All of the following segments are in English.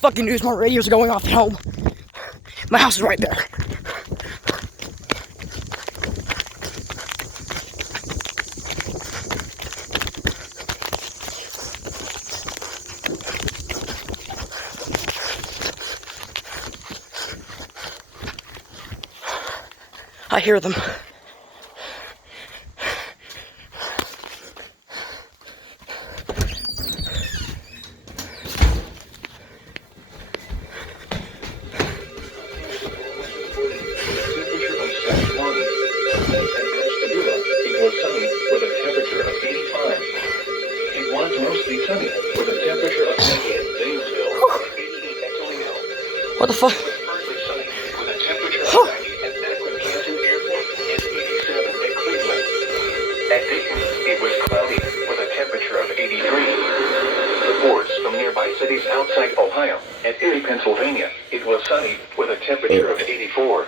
Fucking news, my radios are going off at home. My house is right there. I hear them. Mostly sunny with a temperature of 90 in Zanesville, 88 at Toledo. What the fuck? Partly sunny with a temperature of 90 at Akron Canton Airport and 87 at Cleveland. At Dayton, it was cloudy with a temperature of 83. Reports from nearby cities outside Ohio. At Erie, Pennsylvania, it was sunny with a temperature of 84.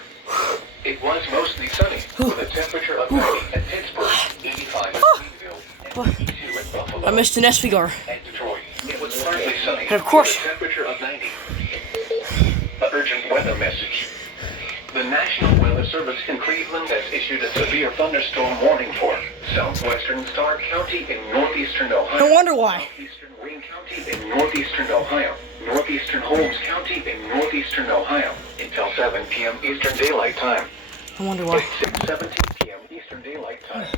It was mostly sunny with a temperature of 90 at Pittsburgh, 85 at Greenville, and 82 at Buffalo. I missed an SVR. At Detroit, it was partly sunny And of course, with a temperature of 90. An urgent weather message. The National Weather Service in Cleveland has issued a severe thunderstorm warning for southwestern Stark County in northeastern Ohio. no wonder why. Southeastern Wayne County in northeastern Ohio. Northeastern Holmes County in northeastern Ohio until 7 p.m. Eastern Daylight Time. I wonder why. At 6:17 p.m. Eastern Daylight Time.